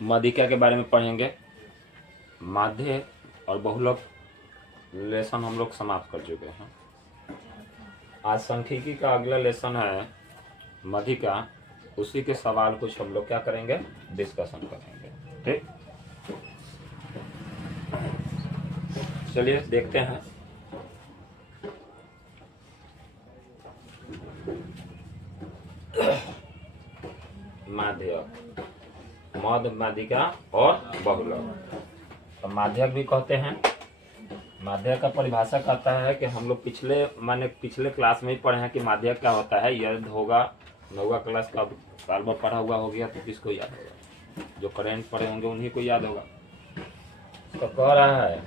माध्यिका के बारे में पढ़ेंगे। माध्य और बहुलक लेसन हम लोग समाप्त कर चुके हैं। आज सांख्यिकी का अगला लेसन है माध्यिका। उसी के सवाल कुछ हम लोग क्या करेंगे, डिस्कशन करेंगे। ठीक, चलिए देखते हैं। माध्यक, मध्य, माध्यिका और बहुलक। तो माध्यक भी कहते हैं। माध्यक का परिभाषा कहता है कि हम लोग पिछले क्लास में ही पढ़े हैं कि माध्यक क्या होता है। यदि होगा 9वीं क्लास का साल भर पढ़ा हुआ हो गया तो किसको याद होगा? जो करेंट पढ़े होंगे उन्हीं को याद होगा। तो कह रहा है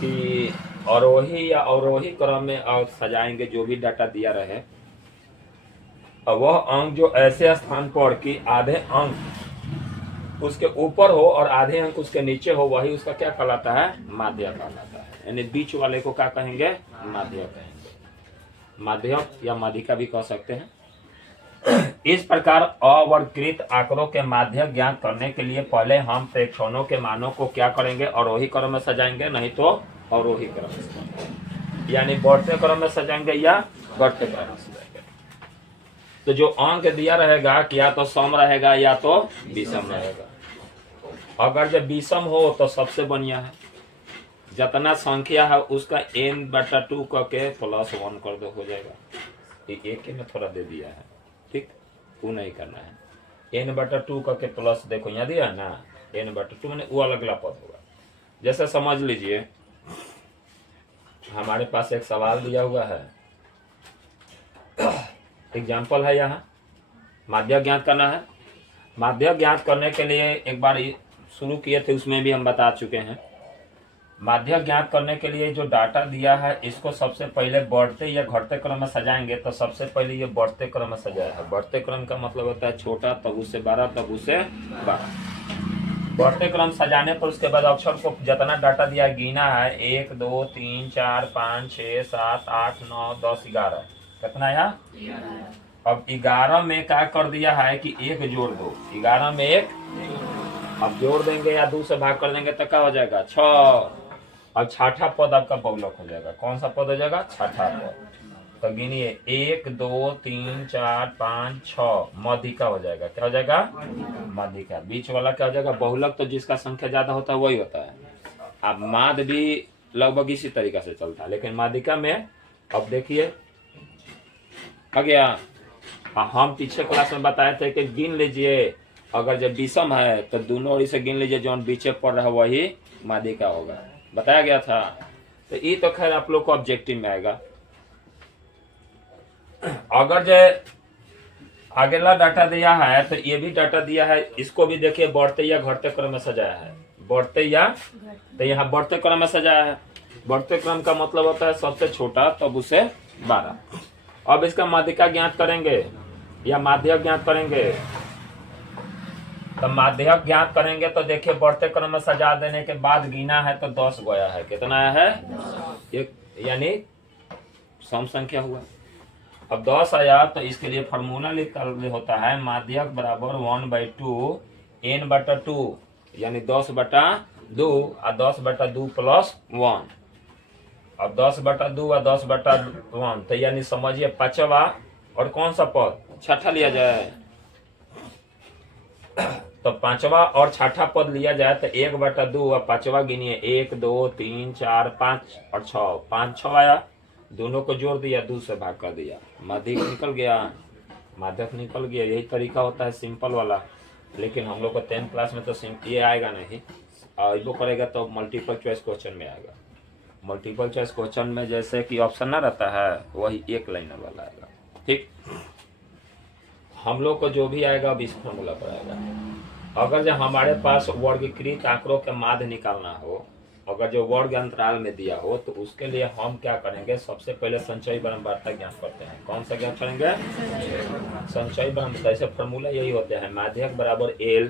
कि अवरोही या अवरोही क्रम में आप सजाएंगे जो भी डाटा दिया रहे, वह अंक जो ऐसे स्थान पर कि आधे अंक उसके ऊपर हो और आधे अंक उसके नीचे हो, वही उसका क्या कहलाता है? माध्यक कहलाता है। यानी बीच वाले को क्या कहेंगे? माध्यक कहेंगे। माध्यक या माध्यिका भी कह सकते हैं। इस प्रकार अवर्गीकृत आंकड़ों के माध्यक ज्ञात करने के लिए पहले हम प्रेक्षणों के मानों को क्या करेंगे? अवरोही क्रम में सजाएंगे, नहीं तो अवरोही क्रम में सजाएंगे। यानी बढ़ते क्रम में सजाएंगे या घटते क्रम में सजाएंगे। तो जो अंक दिया रहेगा या तो सम रहेगा या तो विषम रहेगा। अगर जब विषम हो तो सबसे बढ़िया है। जितना संख्या है उसका n/2 करके +1 कर दो, हो जाएगा। एक में थोड़ा दे दिया है, ठीक, वो नहीं करना है। n/2 करके प्लस, देखो यहाँ दिया है ना, n/2 मैंने वो अलग पद होगा। जैसे समझ लीजिए हमारे पास एक सवाल दिया हुआ है, एग्जाम्पल है। यहाँ माध्यक ज्ञात करना है। माध्यक ज्ञात करने के लिए एक बार शुरू किए थे, उसमें भी हम बता चुके हैं। माध्यक ज्ञात करने के लिए जो डाटा दिया है इसको सबसे पहले बढ़ते या घटते क्रम में सजाएंगे। तो सबसे पहले ये बढ़ते क्रम में सजाया है। बढ़ते क्रम का मतलब होता है छोटा, तब उससे बड़ा, तब उससे बड़ा। बढ़ते क्रम सजाने पर उसके बाद अक्षर को जितना डाटा दिया गिना है, 1 2 3 4 5 6 7 8 9 10 11। कितना है? अब 11 में क्या कर दिया है कि 1 जोड़ दो। 11 में 1 अब जोड़ देंगे या 2 से भाग कर देंगे तो क्या हो जाएगा? 6। अब छठा पद आपका बहुलक हो जाएगा। कौन सा पद हो जाएगा? छठा पद। तो गिनिए 1 2 3 4 5 6, माध्यिका हो जाएगा। क्या हो जाएगा? माध्यिका। बीच वाला क्या हो जाएगा? बहुलक। तो जिसका संख्या ज्यादा होता है वही होता है। अब माध्य भी लगभग इसी तरीका से चलता है, लेकिन माध्यिका में अब देखिए आ गया। हम पीछे क्लास में बताए थे कि गिन लीजिए, अगर जब विषम है तो दोनों ओर से गिन लीजिए, जो बीचे पड़ रहा है वही माध्यिका होगा, बताया गया था। तो ये तो खैर आप लोग को ऑब्जेक्टिव में आएगा। अगर जो अगला डाटा दिया है तो ये भी डाटा दिया है, इसको भी देखिए बढ़ते या घटते क्रम में सजाया है। बढ़ते या, तो यहाँ बढ़ते क्रम में सजाया है। बढ़ते क्रम का मतलब होता है सबसे छोटा तब उसे बड़ा। अब इसका माध्यिका ज्ञात करेंगे या माध्यक ज्ञात करेंगे। तो माध्यक ज्ञात करेंगे तो देखिए बढ़ते क्रम में सजा देने के बाद गिना है तो 10 गया है। कितना है? एक, यानी सम संख्या हुआ। अब 10 आया तो इसके लिए फार्मूला निकालना होता है, माध्यक बराबर 1/2 n/2, यानी 10/2 और 10/2 + 1। अब 10/2 और 10/1 तो यानी समझिए पांचवा और कौन सा पद? छठा लिया जाए। तो पांचवा और छठा पद लिया जाए तो 1/2 और पांचवा गिनिए 1 2 3 4 5 और 6, 5 6 आया। दोनों को जोड़ दिया, 2 से भाग कर दिया, माध्यक निकल गया। माध्यक निकल गया। यही तरीका होता है सिंपल वाला। लेकिन हम लोग को 10th क्लास में तो ये आएगा नहीं, वो करेगा तो मल्टीपल चॉइस क्वेश्चन में आएगा। मल्टीपल चॉइस क्वेश्चन में जैसे कि ऑप्शन ना रहता है, वही एक लाइन वाला आएगा। ठीक, हम लोग को जो भी आएगा अब इस फॉर्मूला पर आएगा। अगर जब हमारे पास वर्गीकृत आंकड़ों के माध्य निकालना हो, अगर जो वर्ग अंतराल में दिया हो, तो उसके लिए हम क्या करेंगे? सबसे पहले संचयी बारंबारता ज्ञात करते हैं। कौन सा ज्ञात करेंगे? संचयी बारंबारता। ऐसे फॉर्मूला यही होते हैं, माध्यक बराबर L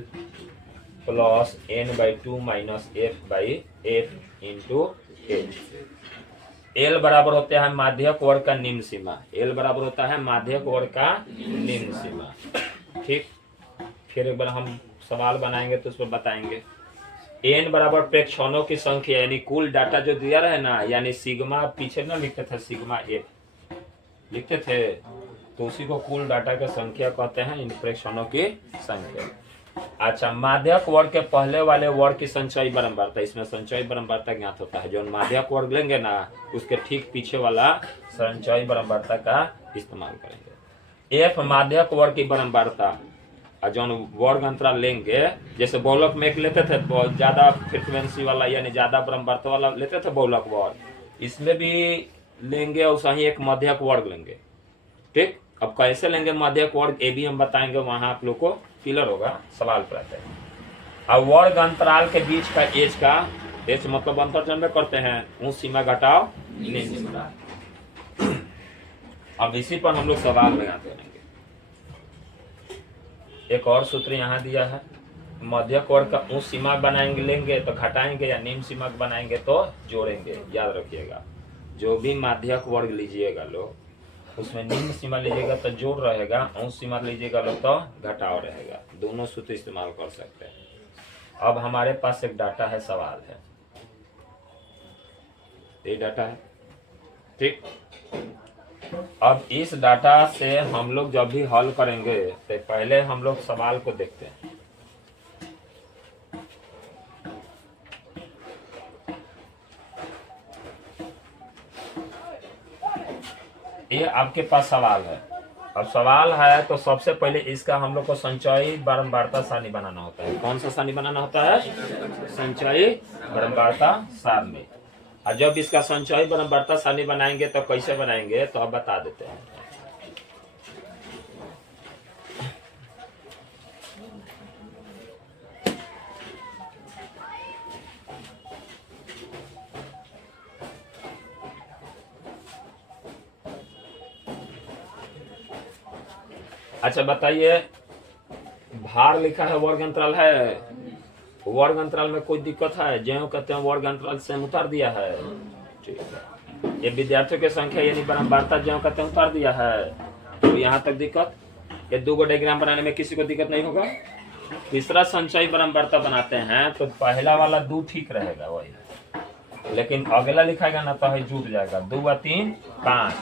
+ n/2 - f/f × h। L बराबर होता है माध्यक वर्ग का निम्न सीमा। L बराबर होता है माध्यक वर्ग का निम्न सीमा। ठीक, फिर एक बार हम सवाल बनाएंगे तो उस पर बताएंगे। एन बराबर प्रेक्षणों की संख्या, यानी कुल डाटा जो दिया रहे ना, यानी सिग्मा पीछे ना लिखते थे, सिग्मा एफ लिखते थे, तो उसी को कुल डाटा की संख्या कहते हैं, इन प्रेक्षणों की संख्या। अच्छा, माध्यक वर्ग के पहले वाले वर्ग की संचयी बारंबारता, इसमें संचयी बारंबारता ज्ञात होता है। जो माध्यक वर्ग लेंगे ना, उसके ठीक पीछे वाला संचयी बारंबारता का इस्तेमाल करेंगे। एफ माध्यक वर्ग की बारंबारता, और जो वर्ग अंतराल लेंगे, जैसे बहुलक में एक लेते थे बहुत ज्यादा फ्रीक्वेंसी वाला, यानी ज्यादा बारंबारता वाला लेते थे बहुलक वर्ग, इसमें भी लेंगे और सही एक मध्यक वर्ग लेंगे। ठीक, अब कैसे लेंगे मध्यक वर्ग, ये भी हम बताएंगे, वहां आप लोग को क्लियर होगा, सवाल पर आते हैं। अब वर्ग अंतराल के बीच का एच का, एच मतलब अंतर जन्म करते हैं, ऊंच सीमा घटाओ निम्न सीमा। अब इसी पर हम लोग सवाल में आते रहेंगे। एक और सूत्र यहाँ दिया है, मध्यक वर्ग का ऊंच सीमा बनाएंगे लेंगे तो घटाएंगे, या निम्न सीमा बनाएंगे तो जोड़ेंगे। याद रखिएगा, जो भी माध्यक वर्ग लीजिएगा लोग, उसमें निम्न सीमा लीजिएगा तो जोड़ रहेगा, ऊंच सीमा लीजिएगा लोग तो घटाव रहेगा। दोनों सूत्र इस्तेमाल कर सकते हैं। अब हमारे पास एक डाटा है, सवाल है, ये डाटा है। ठीक, अब इस डाटा से हम लोग जब भी हल करेंगे तो पहले हम लोग सवाल को देखते हैं। ये आपके पास सवाल है। अब सवाल है तो सबसे पहले इसका हम लोग को संचयी बारंबारता सारणी बनाना होता है। कौन सा सारणी बनाना होता है? संचयी बारंबारता सारणी। और जब इसका संचयी बारंबारता सारणी बनाएंगे तो कैसे बनाएंगे, तो अब बता देते हैं। अच्छा बताइए, भार लिखा है, वर्ग अंतराल है, वर्ग अंतराल में कोई दिक्कत है? ज्यों कहते हैं वर्ग अंतराल से उतार दिया है। ठीक है, ये विद्यार्थियों की संख्या यानी बारंबारता ज्यों कहते हैं उतार दिया है, तो यहाँ तक दिक्कत। ये दो डायग्राम बनाने में किसी को दिक्कत नहीं होगा। तीसरा संचयी बारंबारता बनाते हैं तो पहला वाला 2 ठीक रहेगा वही, लेकिन अगला लिखाएगा ना तो है जुट जाएगा। 2 व 3 5,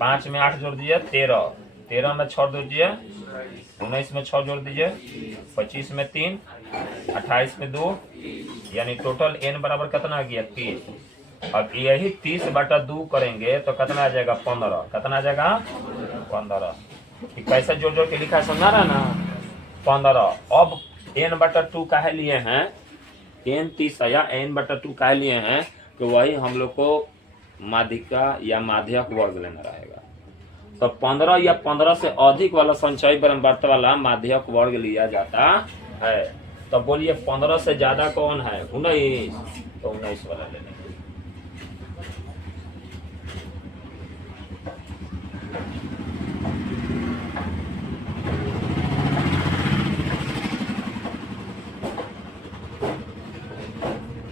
5 में 8 जोड़ दीजिए 13, 13 में 6 जोड़ दीजिए 19 में 6 जोड़ दीजिए 25 में 3, 28 में 2, यानी टोटल n बराबर कितना आ गया 30। अब यही 30/2 करेंगे तो कितना आ जाएगा 15। कितना आ जाएगा 15। कैसे जोड़ जोड़ के लिखा है, समझा रहा ना 15। अब n/2 काहे लिए हैं, n 30 या n/2 काहे लिए हैं, तो वही हम लोग को माध्यिका या माध्यक वर्ग लेना रहेगा। तो 15 या 15 से अधिक वाला संचयी बारंबारता वाला माध्यक वर्ग लिया जाता है। तो बोलिए 15 से ज्यादा कौन है? 19, तो 19 वाला ले लेंगे।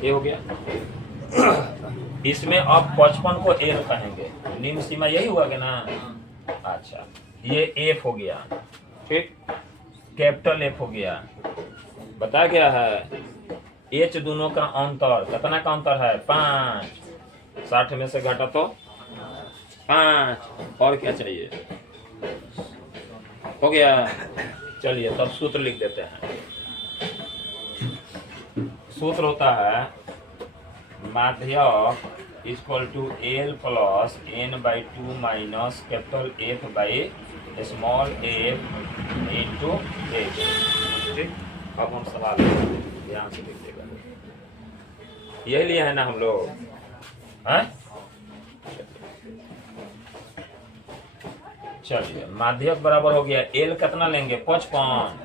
ये हो गया। इसमें अब 55 को एफ कहेंगे, निम्न सीमा यही हुआ कि ना। अच्छा, ये एफ हो गया, ठीक, कैपिटल एफ हो गया। बता गया है एच दोनों का अंतर, कितना का अंतर है 5। 60 में से घटा तो 5, और क्या चाहिए, हो गया। चलिए तब सूत्र लिख देते हैं। सूत्र होता है माध्यक equal to L plus n/2 minus capital F by small F into H. ठीक, अब हम सवाल ध्यान से लिख देगा, यही लिया है ना हम लोग, हैं? चलिए माध्यक बराबर हो गया, एल कितना लेंगे 55।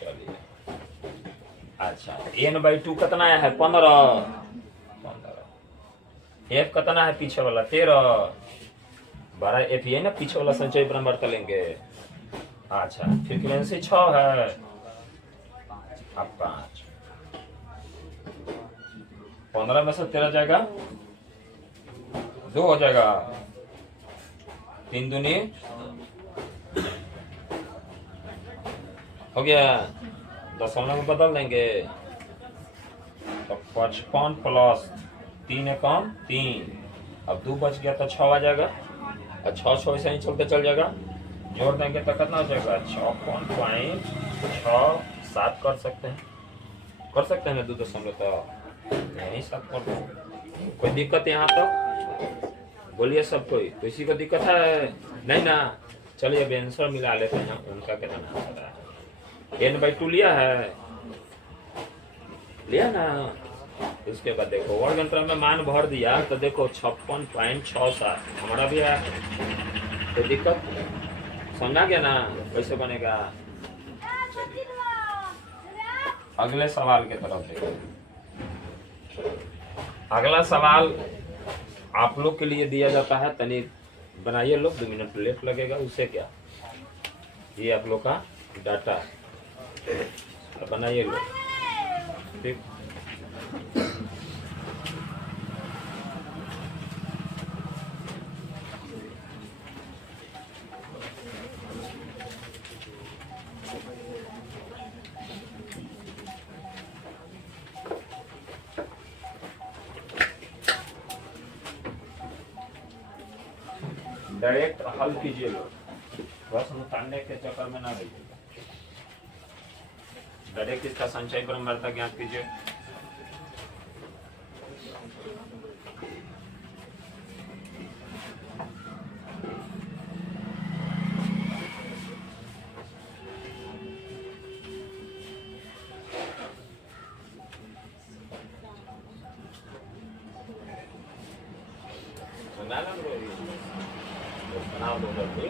चलिए अच्छा, n/2 कितना आया है 15। एफ कितना है पीछे वाला 13, 12 एफ ये ना पीछे वाला संचयी बारंबारता लेंगे। अच्छा, फ्रीक्वेंसी 6 है, अब 5, 15 में से 13 जाएगा 2 हो जाएगा, 3 दूनी हो गया दशमलव में बदल देंगे तो 55 प्लस 3 एकम 3, अब 2 बच गया तो 6 आ जाएगा, और 6 6 ऐसे ही चलते चल जाएगा, जोड़ देंगे तो कितना हो जाएगा 6.6 कर सकते हैं, कर सकते हैं 2 दशमलव तो नहीं 7 कर दो। कोई दिक्कत यहाँ तक बोलिए सब, कोई किसी को दिक्कत है नहीं ना? चलिए अब आंसर मिला लेते हैं, उनका कितना आंसर है। n/2 लिया है, लिया ना? उसके बाद देखो वर्ग यंत्र में मान भर दिया तो देखो 56.67 हमारा भी है, कोई दिक्कत? समझा गया ना कैसे बनेगा? अगले सवाल की तरफ देखो। अगला सवाल आप लोग के लिए दिया जाता है, तनी बनाइए लोग, 2 मिनट लेट लगेगा, उससे क्या, ये आप लोग का डाटा बनाइए लोग, ठीक। डायरेक्ट हल कीजिए लोग, प्रश्न तानने के चक्कर में ना रहिए, डायरेक्ट इसका संचय क्रमवारता ज्ञात कीजिए। बनाओ दो जल्दी।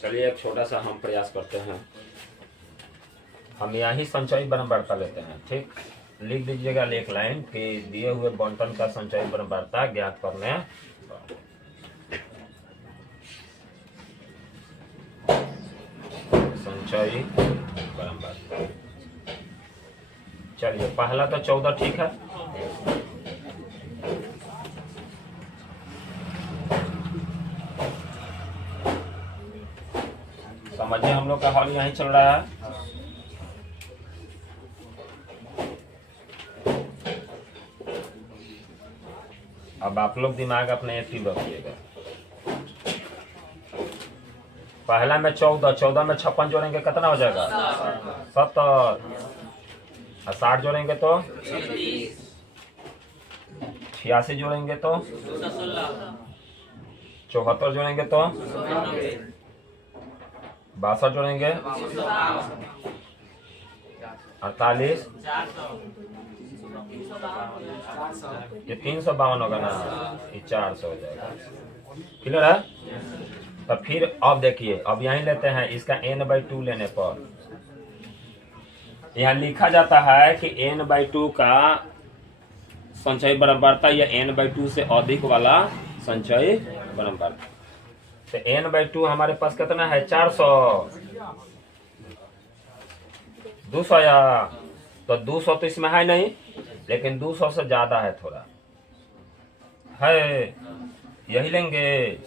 चलिए एक छोटा सा हम प्रयास करते हैं। हम यहाँ ही संचयी बर्ता लेते हैं, ठीक। लिख दीजिएगा एक लाइन कि दिए हुए बंटन का संचयी बर्ता ज्ञात करने। संचयी बर्ता, चलिए पहला तो 14 ठीक है। समझिए हम लोग का हॉल यहीं चल रहा है। अब आप लोग दिमाग अपने एक्टिव रखिएगा। पहला में 14, 14 में 56 जोड़ेंगे कितना हो जाएगा? 70। और 60 जोड़ेंगे तो 86 जोड़ेंगे तो 74 जोड़ेंगे तो 62 जोड़ेंगे 48, ये 352 होगा ना, ये 400 हो जाएगा। क्लियर है? तो फिर अब देखिए, अब यहीं लेते हैं इसका n/2 लेने पर यहाँ लिखा जाता है कि n/2 का संचयी बर्ता या n/2 से अधिक वाला संचयी बर्ता। तो n/2 हमारे पास कितना है? 400। 200 या तो 200 तो इसमें है नहीं, लेकिन 200 से ज्यादा है, थोड़ा है, यही लेंगे।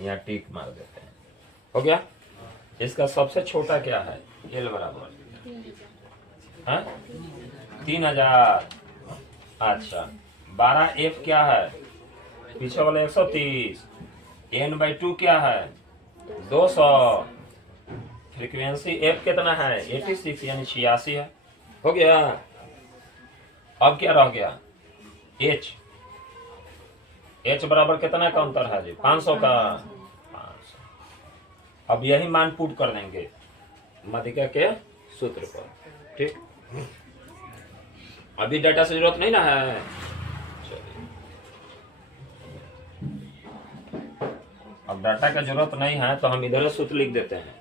यहाँ टिक मार देते हैं, हो गया। इसका सबसे छोटा क्या है? L बराबर 3000। अच्छा 12F क्या है? पीछे वाला 130। n/2 क्या है? 200। फ्रीक्वेंसी F कितना है? 86 यानी 86 है। हो गया। अब क्या रह गया? H बराबर कितना का अंतर है जी? 500 का। 500। अब यही मान पुट कर देंगे माध्यिका के सूत्र पर, ठीक। अभी डाटा से जरूरत नहीं ना है। चलिए अब डाटा का जरूरत नहीं है तो हम इधर सूत्र लिख देते हैं।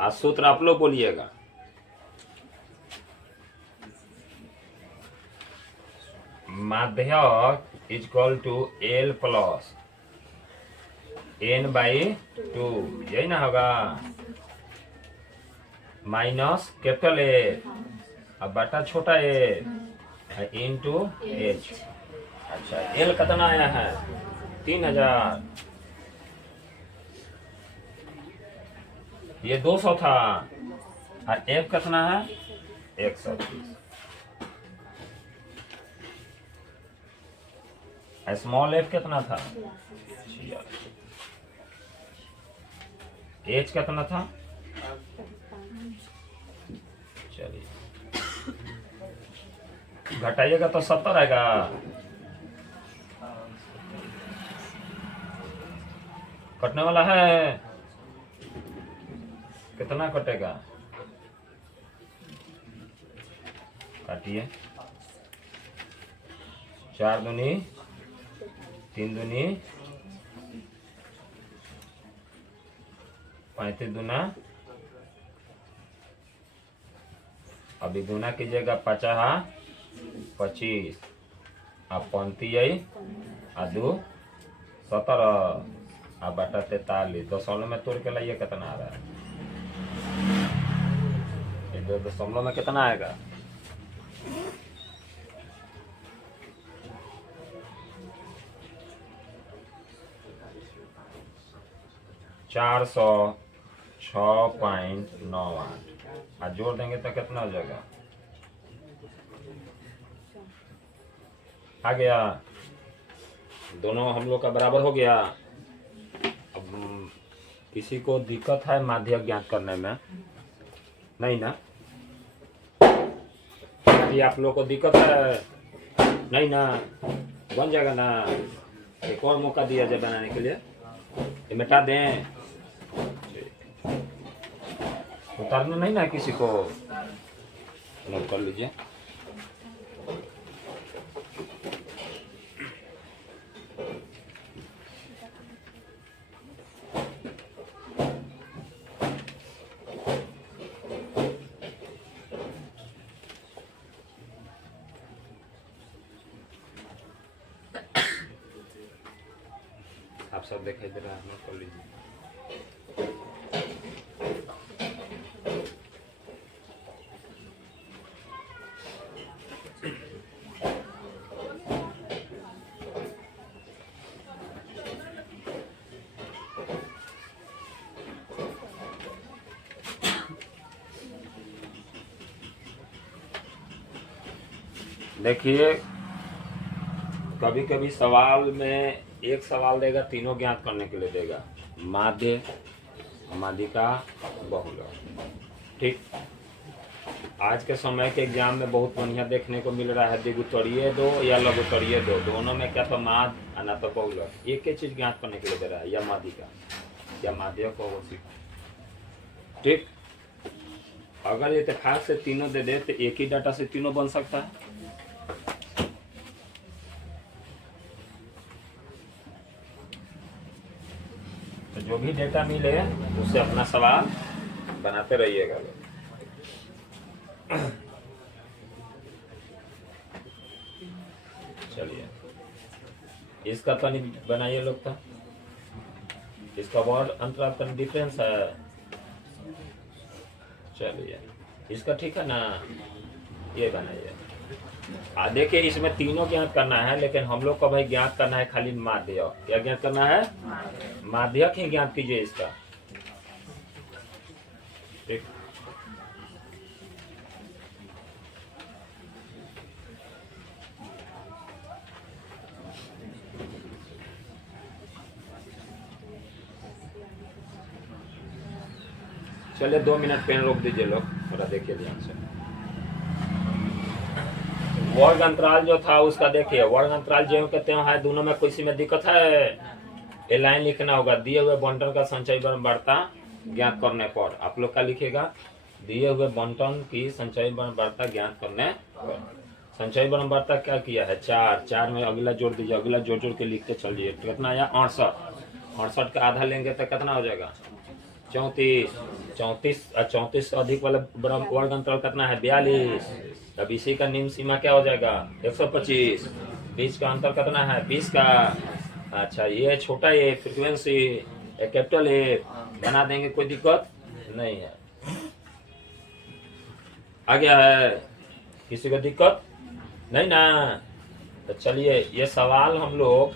आज सूत्र आप लोग बोलिएगा। माध्यक is equal to L plus n/2, यही ना होगा, माइनस कैपिटल A अब बटा छोटा a इंटू H। अच्छा L कितना आया है? 3000। ये 200 था और F कितना है? 130। स्मॉल f कितना था? 46। H कितना था? चलिए घटाइएगा तो 70 आएगा। कटने वाला है, कितना कटेगा? काटिए। 4 दूनी 3 दूनी 35 दूना, अभी दूना कीजिएगा 50 25, अब 35 आ 2 17 अब बटा 43। दशमलव में तोड़ के लाइए कितना आ रहा है? ये 2 दशमलव में कितना आएगा? 406.98 और जोड़ देंगे तो कितना हो जाएगा? आ गया। दोनों हम लोग का बराबर हो गया। अब किसी को दिक्कत है माध्यक ज्ञात करने में? नहीं ना? यदि आप लोग को दिक्कत है नहीं ना, बन जाएगा ना। एक और मौका दिया जाए बनाने के लिए, ये मिटा दें। उतारना नहीं ना किसी को, नोट कर लीजिए। सब दिखाई दे रहा है, नोट कर लीजिए। देखिए, कभी कभी सवाल में एक सवाल देगा, तीनों ज्ञात करने के लिए देगा, माध्य, माध्यिका, बहुलक। ठीक, आज के समय के एग्जाम में बहुत बढ़िया देखने को मिल रहा है, द्विगुत्तरीय दो या लघुत्तरीय दो, दोनों में क्या तो माध्य ना तो बहुलक, एक ही चीज ज्ञात करने के लिए दे रहा है, या माध्यिका या माध्यक हो। ठीक, अगर इत्तेफाक से तीनों दे दे तो एक ही डाटा से तीनों बन सकता है। तो जो भी डेटा मिले उससे अपना सवाल बनाते रहिएगा। चलिए, इसका तो नहीं बनाइए लोग, था इसका वर्ड अंतराल का डिफरेंस है। चलिए, इसका ठीक है ना, ये बनाइए। देखिए, इसमें तीनों ज्ञात करना है, लेकिन हम लोग को भाई ज्ञात करना है खाली माध्यक। क्या ज्ञात करना है? माध्यक ही ज्ञात कीजिए इसका। ठीक, चलिए 2 मिनट पेन रोक दीजिए लोग, थोड़ा देखिए ध्यान से। वर्ग अंतराल जो था उसका देखिए, वर्ग अंतराल जो कहते हैं, दोनों में कोई सी में दिक्कत है? ये लाइन लिखना होगा, दिए हुए बंटन का संचयी बर्ता ज्ञात करने पर। आप लोग का लिखेगा, दिए हुए बंटन की संचयी बर्ता ज्ञात करने पर। संचयी बर्ता क्या किया है? 4, 4 में अगला जोड़ दीजिए, अगला जोड़ जोड़ के लिखते चलिए। कितना आया? 68। 68 का आधा लेंगे तो कितना हो जाएगा? 34। 34 से अधिक वाला वर्ग अंतराल कितना है? 42। अब इसी का निम्न सीमा क्या हो जाएगा? 125। बीच का अंतर कितना है? 20 का। अच्छा, ये छोटा ए फ्रीक्वेंसी, कैपिटल ए बना देंगे, कोई दिक्कत नहीं है। आ गया है? किसी को दिक्कत नहीं ना? तो चलिए, ये सवाल हम लोग,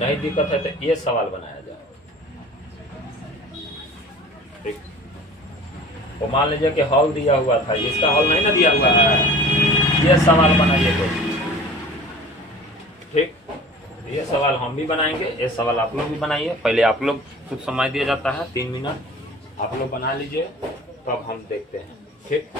नहीं दिक्कत है तो ये सवाल बनाया जाए। ठीक, तो मान लीजिए कि हॉल दिया हुआ था, इसका हॉल नहीं ना दिया हुआ है, ये सवाल बनाइए कोई। ठीक, ये सवाल हम भी बनाएंगे, ये सवाल आप लोग भी बनाइए। पहले आप लोग कुछ समय दिया जाता है, 3 मिनट आप लोग बना लीजिए, तब तो हम देखते हैं। ठीक,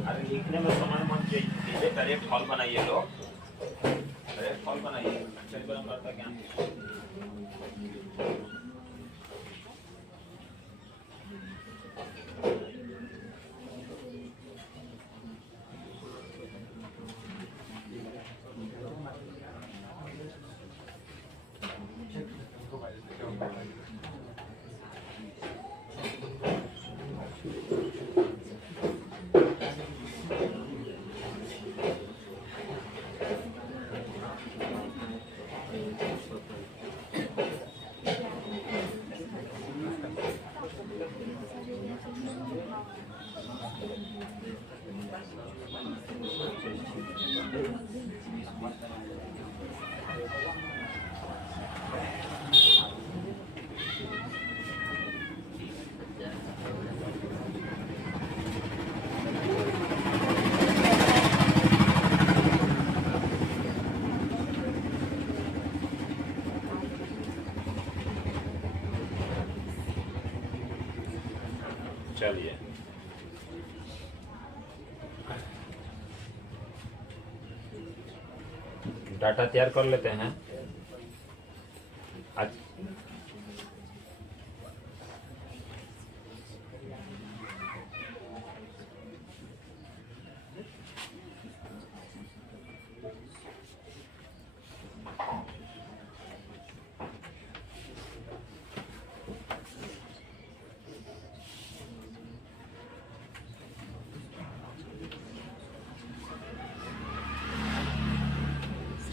अरे लिखने में समय मत दीजिए, डायरेक्ट हॉल बनाइए लोग, डायरेक्ट हॉल बनाइए। चलिए, डाटा तैयार कर लेते हैं। आज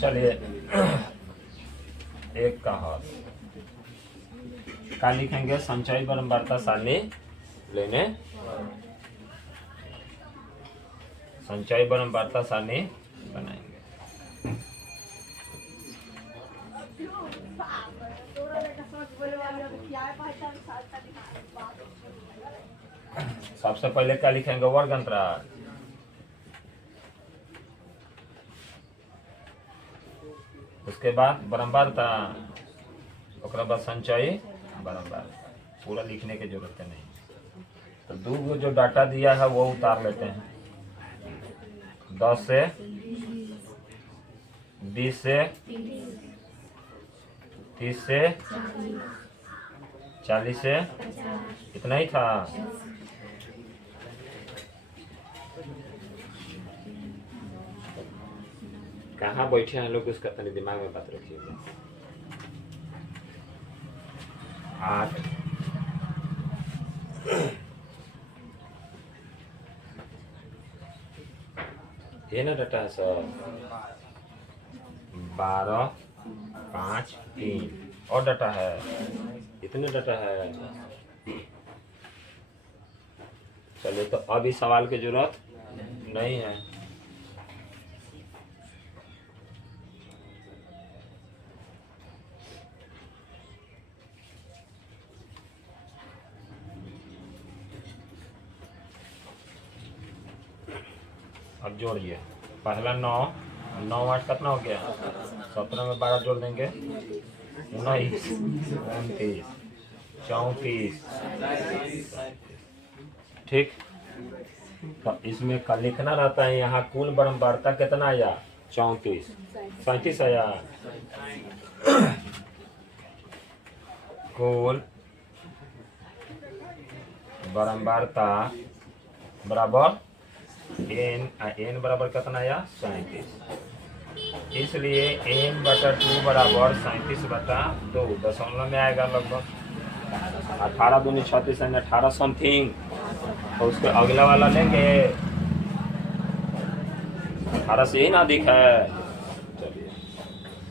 चलिए एक का हाथ का लिखेंगे, संचयी बारंबारता सारणी लेने, संचयी बारंबारता सारणी बनाएंगे। सबसे पहले क्या लिखेंगे, वर्ग अंतराल, उसके बाद बारंबारता, उसके बाद संचयी बारंबारता। पूरा लिखने की जरूरत नहीं। तो दो जो डाटा दिया है वो उतार लेते हैं, 10 से 20 से 30 से 40 से, इतना ही था। कहाँ बैठे हैं लोग, उसका तनी दिमाग में बात रखिएगा। 8 ये ना डाटा है सर, 12 5 3 और डाटा है, इतने डाटा है। चलिए तो अब इस सवाल की जरूरत नहीं है। अब जोड़िए, पहला 9 9 8 कितना हो गया, 17 में 12 जोड़ देंगे, 19 29 34। ठीक, तो इसमें का लिखना रहता है यहाँ कुल बारंबारता कितना आया, 34 37 आया। कुल बारंबारता बराबर n बराबर कितना आया, 37। इसलिए n/2 बराबर 37/2 दशमलव में आएगा लगभग 18 दूनी 36 यानी 18 समथिंग। तो उसके अगला वाला लेंगे, 18 से ही ना अधिक है। चलिए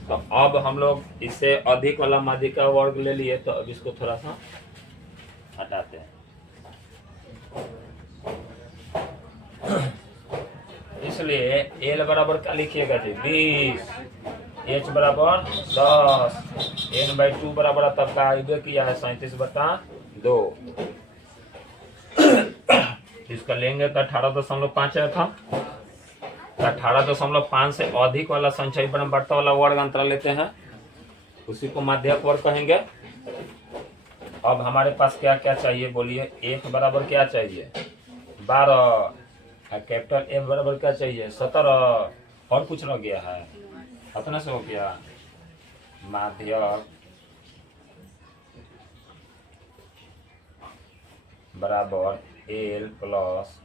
तो अब हम लोग इससे अधिक वाला माध्यिका वर्ग ले लिए, तो अब इसको थोड़ा सा हटाते हैं। इसलिए L बराबर क्या लिखिएगा जी, 20, H बराबर 10, n/2 बराबर तब का आगे किया है 37/2। इसका लेंगे तो 18.5 आया था। 18.5 से अधिक वाला संचयी बारंबारता वाला वर्ग अंतराल लेते हैं, उसी को माध्यक वर्ग कहेंगे। अब हमारे पास क्या क्या चाहिए बोलिए, 1 बराबर क्या चाहिए, 12, कैपिटल M बराबर क्या चाहिए, 17, और कुछ रह गया है, कितना से हो गया, माध्यक बराबर L प्लस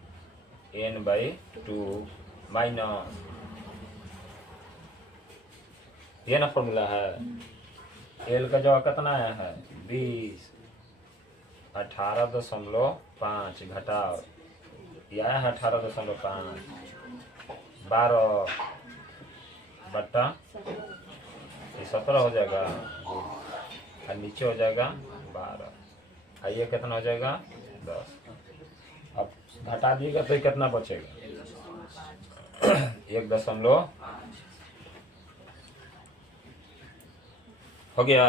n/2 माइनस, ये ना फॉर्मूला है। L का जगह कितना आया है, 20, 18.5 घटाओ, यह है 18.5, 12 बट्टा 17 हो जाएगा, और नीचे हो जाएगा 12, आइए कितना हो जाएगा, 10। अब घटा दिएगा तो कितना बचेगा, 1 हो गया।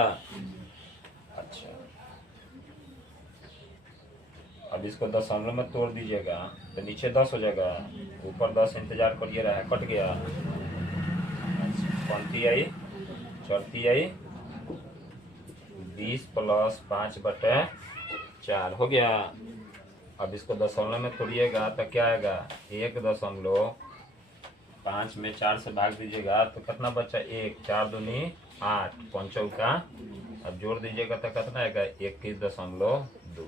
अच्छा, अब इसको दशमलव में तोड़ दीजिएगा तो नीचे 10 हो जाएगा, ऊपर 10 इंतजार करिए रहा है, कट गया, पंक्ति आई, चौथी आई, 20 + 5/4 हो गया। अब इसको दशमलव में तोड़िएगा तो क्या आएगा, 1.5 में 4 से भाग दीजिएगा तो कितना बचा, 1, 4 दूनी 8, 5 चौका, अब जोड़ दीजिएगा तो कितना आएगा, 21.2।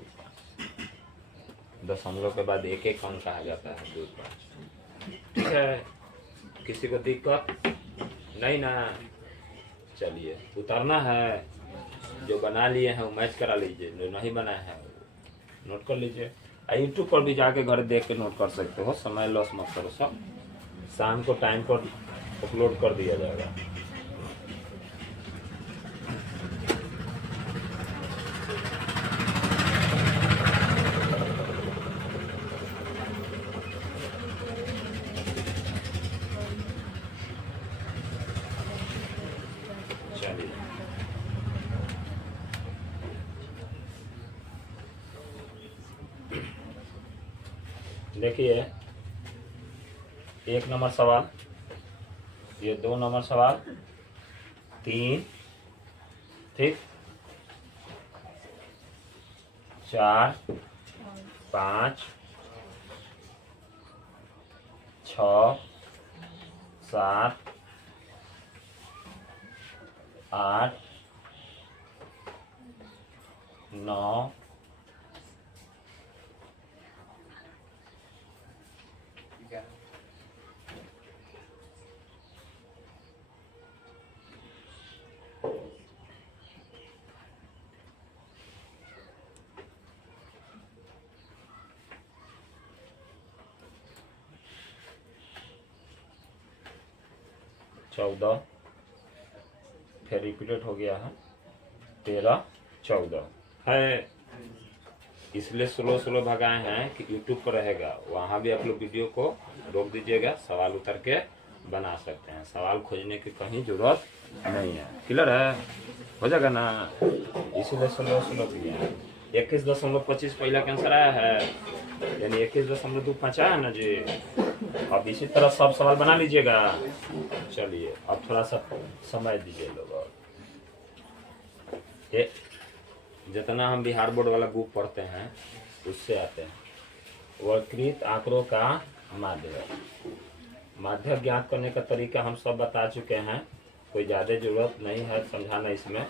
दशमलव के बाद एक अंक आ जाता है, 2-5। ठीक है, किसी को दिक्कत नहीं ना। चलिए उतारना है, जो बना लिए हैं वो मैच करा लीजिए, जो नहीं बनाया है नोट कर लीजिए। यूट्यूब पर भी जाके घर देख के नोट कर सकते हो, समय लॉस मत करो। सब शाम को टाइम पर अपलोड कर दिया जाएगा। देखिए 1 नंबर सवाल, ये 2 नंबर सवाल, 3, ठीक, 4, 5, 6, 7, 8, 9, 14, फिर रिपीटेड हो गया है 13, 14 है, इसलिए स्लो भगाए हैं कि यूट्यूब पर रहेगा, वहाँ भी आप लोग वीडियो को रोक दीजिएगा, सवाल उतर के बना सकते हैं, सवाल खोजने की कहीं जरूरत नहीं है। क्लियर है, हो जाएगा ना, इसीलिए स्लो किए हैं। 21.25 पहला का आंसर आया है, यानी 21.25 आया ना जी। अब इसी तरह सब सवाल बना लीजिएगा। चलिए अब थोड़ा सा समय दीजिए लोग, और ये जितना हम बिहार बोर्ड वाला बुक पढ़ते हैं उससे आते हैं। वर्गीकृत आंकड़ों का माध्य ज्ञात करने का तरीका हम सब बता चुके हैं, कोई ज़्यादा ज़रूरत नहीं है समझाना इसमें।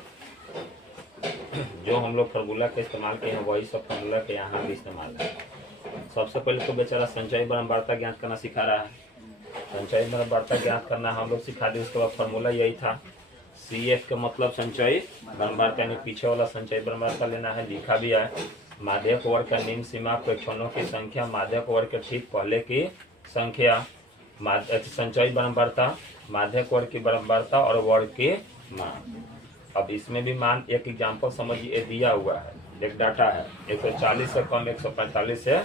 जो हम लोग फार्मूला का इस्तेमाल किए हैं वही सब फार्मूला के यहाँ भी इस्तेमाल है। सबसे पहले तो बेचारा संचयी बारंबारता ज्ञात करना सिखा रहा है, संचयी बारंबारता ज्ञात करना हम लोग सिखा दिए। उसके बाद फार्मूला यही था, CF का मतलब संचयी बारंबारता, यानी पीछे वाला संचयी बारंबारता लेना है, लिखा भी है। माध्यक वर्ग का निम्न सीमा प्रेक्षणों की संख्या, माध्यक वर्ग के ठीक पहले की संख्या, संचयी बारंबारता, माध्यक वर्ग की बारंबारता और वर्ग की मान। अब इसमें भी मान, एक एग्जाम्पल समझिए, दिया हुआ है, एक डाटा है 140 से कम 145 से,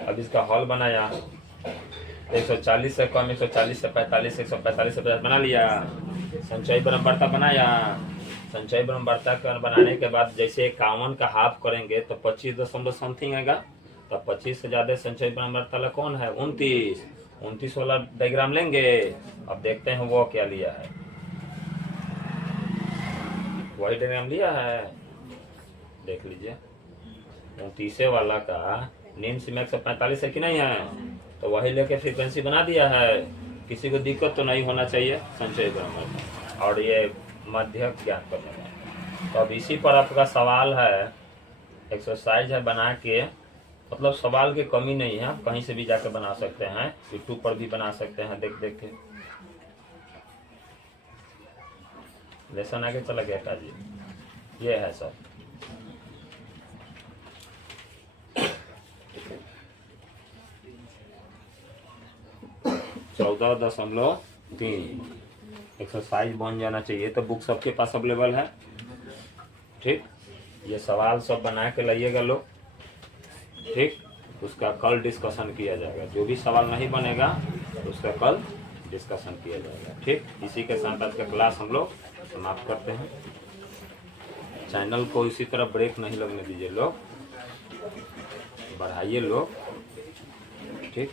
अब इसका हल बनाया 140 से कम 140 से 45 145 से 50 बना लिया, संचयी बारंबारता बनाया। संचयी बारंबारता का बनाने के बाद जैसे 51 का हाफ करेंगे तो 25 दशमलव समथिंग आएगा, तो 25 से ज़्यादा संचयी बारंबारता कौन है, 29 वाला डायग्राम लेंगे। अब देखते हैं वो क्या लिया है, वही डायग्राम लिया है, देख लीजिए। 29 वाला का निम्न सीमा 145 है कि नहीं है, तो वही लेके फ्रीक्वेंसी बना दिया है। किसी को दिक्कत तो नहीं होना चाहिए संचयी बारंबारता और ये मध्य ज्ञात करने में। तो अब इसी पर आपका सवाल है, एक्सरसाइज है बना के, मतलब सवाल की कमी नहीं है, आप कहीं से भी जाकर बना सकते हैं, यूट्यूब पर भी बना सकते हैं देख देख के। लेसन आगे चला गया जी, ये है सब। चौदह दशमलव 3 एक्सरसाइज बन जाना चाहिए, तो बुक सबके पास अवेलेबल है, ठीक। ये सवाल सब बना के लाइएगा लोग, ठीक। उसका कल डिस्कशन किया जाएगा, जो भी सवाल नहीं बनेगा उसका कल डिस्कशन किया जाएगा, ठीक। इसी के साथ आज का क्लास हम लोग समाप्त करते हैं। चैनल को इसी तरह ब्रेक नहीं लगने दीजिए लोग, बढ़ाइए लोग, ठीक।